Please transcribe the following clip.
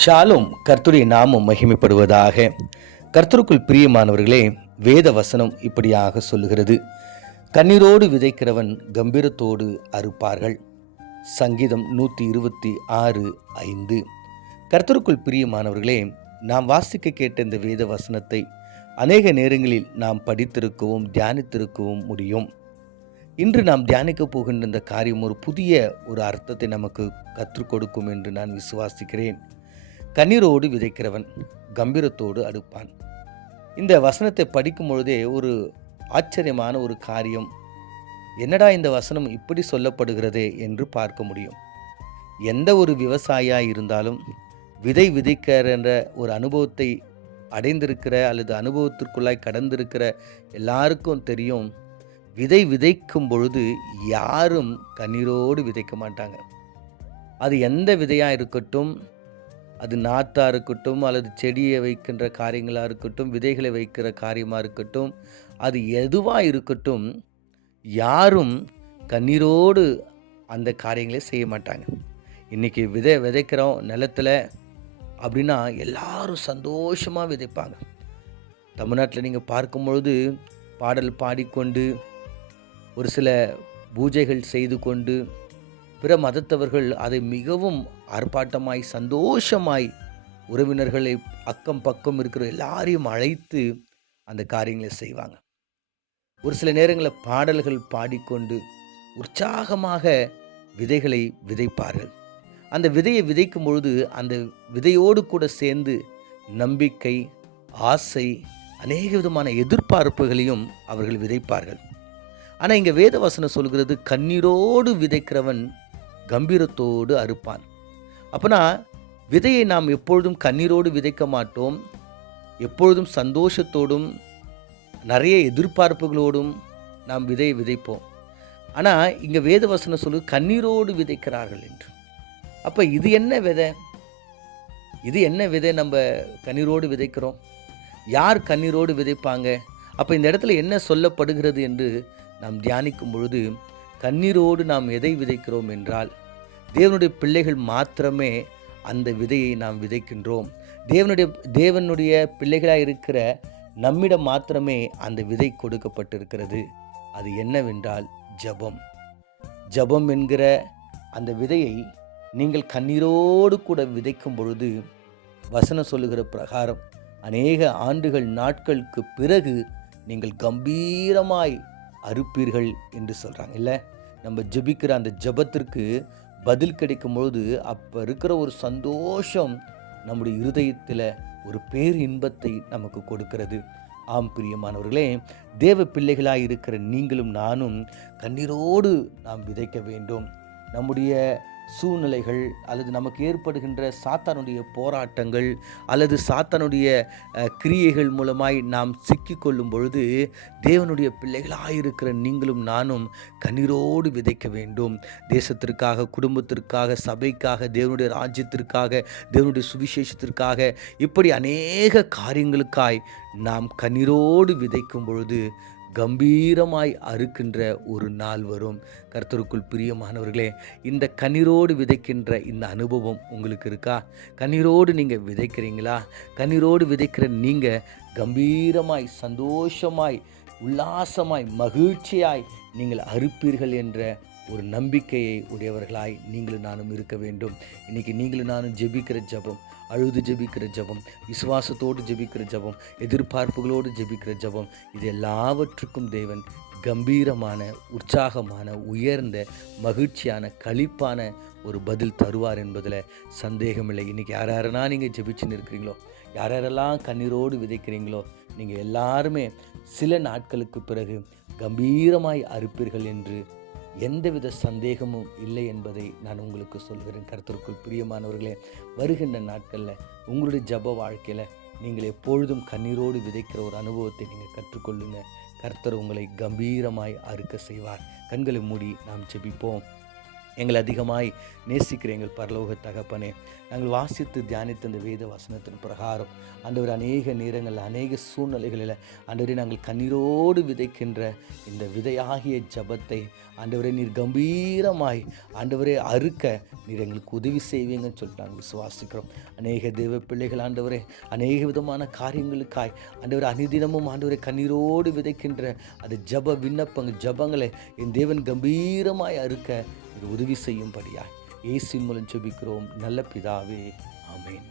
ஷாலும் கர்த்தருடைய நாமம் மகிமைப்படுவதாக. கர்த்தருக்குள் பிரியமானவர்களே, வேத வசனம் இப்படியாக சொல்லுகிறது, கண்ணீரோடு விதைக்கிறவன் கம்பீரத்தோடு அறுப்பார்கள். சங்கீதம் 126:5. கர்த்தருக்குள் பிரியமானவர்களே, நாம் வாசிக்க கேட்ட இந்த வேத வசனத்தை அநேக நேரங்களில் நாம் படித்திருக்கவும் தியானித்திருக்கவும் முடியும். இன்று நாம் தியானிக்க போகின்ற இந்த காரியம் ஒரு புதிய அர்த்தத்தை நமக்கு கற்றுக் கொடுக்கும் என்று நான் விசுவாசிக்கிறேன். கண்ணீரோடு விதைக்கிறவன் கம்பீரத்தோடு அடுப்பான். இந்த வசனத்தை படிக்கும் பொழுதே ஒரு ஆச்சரியமான ஒரு காரியம், என்னடா இந்த வசனம் இப்படி சொல்லப்படுகிறதே என்று பார்க்க முடியும். எந்த ஒரு விவசாயியாக இருந்தாலும் விதை விதைக்கிற ஒரு அனுபவத்தை அடைந்திருக்கிற அல்லது அனுபவத்திற்குள்ளாய் கடந்திருக்கிற எல்லாருக்கும் தெரியும், விதை விதைக்கும் பொழுது யாரும் கண்ணீரோடு விதைக்க மாட்டாங்க. அது எந்த விதையாக இருக்கட்டும், அது நாற்றாக இருக்கட்டும், அல்லது செடியை வைக்கின்ற காரியங்களாக இருக்கட்டும், விதைகளை வைக்கிற காரியமாக இருக்கட்டும், அது எதுவாக இருக்கட்டும், யாரும் கண்ணீரோடு அந்த காரியங்களை செய்ய மாட்டாங்க. இன்றைக்கி விதைக்கிறோம் நிலத்தில் அப்படின்னா எல்லாரும் சந்தோஷமாக விதைப்பாங்க. தமிழ்நாட்டில் நீங்கள் பார்க்கும் பொழுது பாடல் பாடிக்கொண்டு, ஒரு சில பூஜைகள் செய்து கொண்டு, பிற மதத்தவர்கள் அதை மிகவும் ஆர்ப்பாட்டமாய் சந்தோஷமாய் உறவினர்களை அக்கம் பக்கம் இருக்கிற எல்லாரையும் அழைத்து அந்த காரியங்களை செய்வாங்க. ஒரு சில நேரங்களில் பாடல்கள் பாடிக்கொண்டு உற்சாகமாக விதைகளை விதைப்பார்கள். அந்த விதையை விதைக்கும் பொழுது அந்த விதையோடு கூட சேர்ந்து நம்பிக்கை, ஆசை, அநேக விதமான எதிர்பார்ப்புகளையும் அவர்கள் விதைப்பார்கள். ஆனால் இங்கே வேத வசனம் சொல்கிறது, கண்ணீரோடு விதைக்கிறவன் கம்பீரத்தோடு அறுப்பான். அப்போனா விதையை நாம் எப்பொழுதும் கண்ணீரோடு விதைக்க மாட்டோம். எப்பொழுதும் சந்தோஷத்தோடும் நிறைய எதிர்பார்ப்புகளோடும் நாம் விதையை விதைப்போம். ஆனால் இங்கே வேத வசனம் சொல்லு கண்ணீரோடு விதைக்கிறார்கள் என்று. அப்போ இது என்ன விதை? இது என்ன விதை நம்ம கண்ணீரோடு விதைக்கிறோம்? யார் கண்ணீரோடு விதைப்பாங்க? அப்போ இந்த இடத்துல என்ன சொல்லப்படுகிறது என்று நாம் தியானிக்கும் பொழுது, கண்ணீரோடு நாம் எதை விதைக்கிறோம் என்றால், தேவனுடைய பிள்ளைகள் மாத்திரமே அந்த விதையை நாம் விதைக்கின்றோம். தேவனுடைய பிள்ளைகளாக இருக்கிற நம்மிடம் மாத்திரமே அந்த விதை கொடுக்கப்பட்டிருக்கிறது. அது என்னவென்றால் ஜெபம். ஜெபம் என்கிற அந்த விதையை நீங்கள் கண்ணீரோடு கூட விதைக்கும் பொழுது, வசனம் சொல்லுகிற பிரகாரம் அநேக ஆண்டுகள் நாட்களுக்கு பிறகு நீங்கள் கம்பீரமாய் அறுப்பீர்கள் என்று சொல்கிறாங்க. இல்லை, நம்ம ஜெபிக்கிற அந்த ஜெபத்திற்கு பதில் கிடைக்கும் பொழுது அப்போ இருக்கிற ஒரு சந்தோஷம் நம்முடைய இருதயத்தில் ஒரு பேர் இன்பத்தை நமக்கு கொடுக்கிறது. ஆம் பிரியமானவர்களே, தேவ பிள்ளைகளாக இருக்கிற நீங்களும் நானும் கண்ணீரோடு நாம் விதைக்க வேண்டும். நம்முடைய சூழ்நிலைகள் அல்லது நமக்கு ஏற்படுகின்ற சாத்தானுடைய போராட்டங்கள் அல்லது சாத்தானுடைய கிரியைகள் மூலமாய் நாம் சிக்கிக்கொள்ளும் பொழுது, தேவனுடைய பிள்ளைகளாக இருக்கிற நீங்களும் நானும் கண்ணீரோடு விதைக்க வேண்டும். தேசத்திற்காக, குடும்பத்திற்காக, சபைக்காக, தேவனுடைய ராஜ்யத்திற்காக, தேவனுடைய சுவிசேஷத்திற்காக, இப்படி அநேக காரியங்களுக்காய் நாம் கண்ணீரோடு விதைக்கும் பொழுது கம்பீரமாய் அறுக்கின்ற ஒரு நாள் வரும். கர்த்தருக்குள் பிரியமானவர்களே, இந்த கண்ணீரோடு விதைக்கின்ற இந்த அனுபவம் உங்களுக்கு இருக்கா? கண்ணீரோடு நீங்கள் விதைக்கிறீங்களா? கண்ணீரோடு விதைக்கிற நீங்கள் கம்பீரமாய், சந்தோஷமாய், உல்லாசமாய், மகிழ்ச்சியாய் நீங்கள் அறுப்பீர்கள் என்ற ஒரு நம்பிக்கையை உடையவர்களாய் நீங்களும் நானும் இருக்க வேண்டும். இன்றைக்கி நீங்களும் நானும் ஜெபிக்கிற ஜெபம், அழுது ஜெபிக்கிற ஜெபம், விசுவாசத்தோடு ஜெபிக்கிற ஜெபம், எதிர்பார்ப்புகளோடு ஜெபிக்கிற ஜெபம், இது எல்லாவற்றுக்கும் தேவன் கம்பீரமான, உற்சாகமான, உயர்ந்த, மகிழ்ச்சியான, களிப்பான ஒரு பதில் தருவார் என்பதில் சந்தேகமில்லை. இன்றைக்கி யாரெல்லாம் நீங்கள் ஜெபிச்சுன்னு இருக்கிறீங்களோ, யாரெல்லாம் கண்ணீரோடு விதைக்கிறீங்களோ, நீங்கள் எல்லாருமே சில நாட்களுக்கு பிறகு கம்பீரமாய் அறுப்பீர்கள் என்று எந்தவித சந்தேகமும் இல்லை என்பதை நான் உங்களுக்கு சொல்கிறேன். கர்த்தருக்குள் பிரியமானவர்களே, வருகின்ற நாட்களில் உங்களுடைய ஜெப வாழ்க்கையில் நீங்கள் எப்பொழுதும் கண்ணீரோடு விதைக்கிற ஒரு அனுபவத்தை நீங்கள் கற்றுக்கொள்ளுங்க. கர்த்தர் உங்களை கம்பீரமாய் அறுக்க செய்வார். கண்களை மூடி நாம் ஜெபிப்போம். எங்களை அதிகமாய் நேசிக்கிற எங்கள் பரலோக தகப்பனே, நாங்கள் வாசித்து தியானித்த இந்த வேத வசனத்தின் பிரகாரம் ஆண்டவர் அநேக நேரங்களில் அநேக சூழ்நிலைகளில் ஆண்டவரே நாங்கள் கண்ணீரோடு விதைக்கின்ற இந்த விதையாகிய ஜபத்தை ஆண்டவரே நீர் கம்பீரமாய் ஆண்டவரே அறுக்க நீர் எங்களுக்கு உதவி செய்வீங்கன்னு சொல்லிட்டு நாங்கள் விசுவாசிக்கிறோம். அநேக தேவ பிள்ளைகள் ஆண்டவரே அநேக விதமான காரியங்களுக்காய் ஆண்டவரே அனுதினமும் ஆண்டவரே கண்ணீரோடு விதைக்கின்ற அது ஜபங்களை என் தேவன் கம்பீரமாய் அறுக்க இது உதவி செய்யும்படியாய் இயேசுவின் மூலம் ஜெபிக்கிறோம் நல்ல பிதாவே, ஆமென்.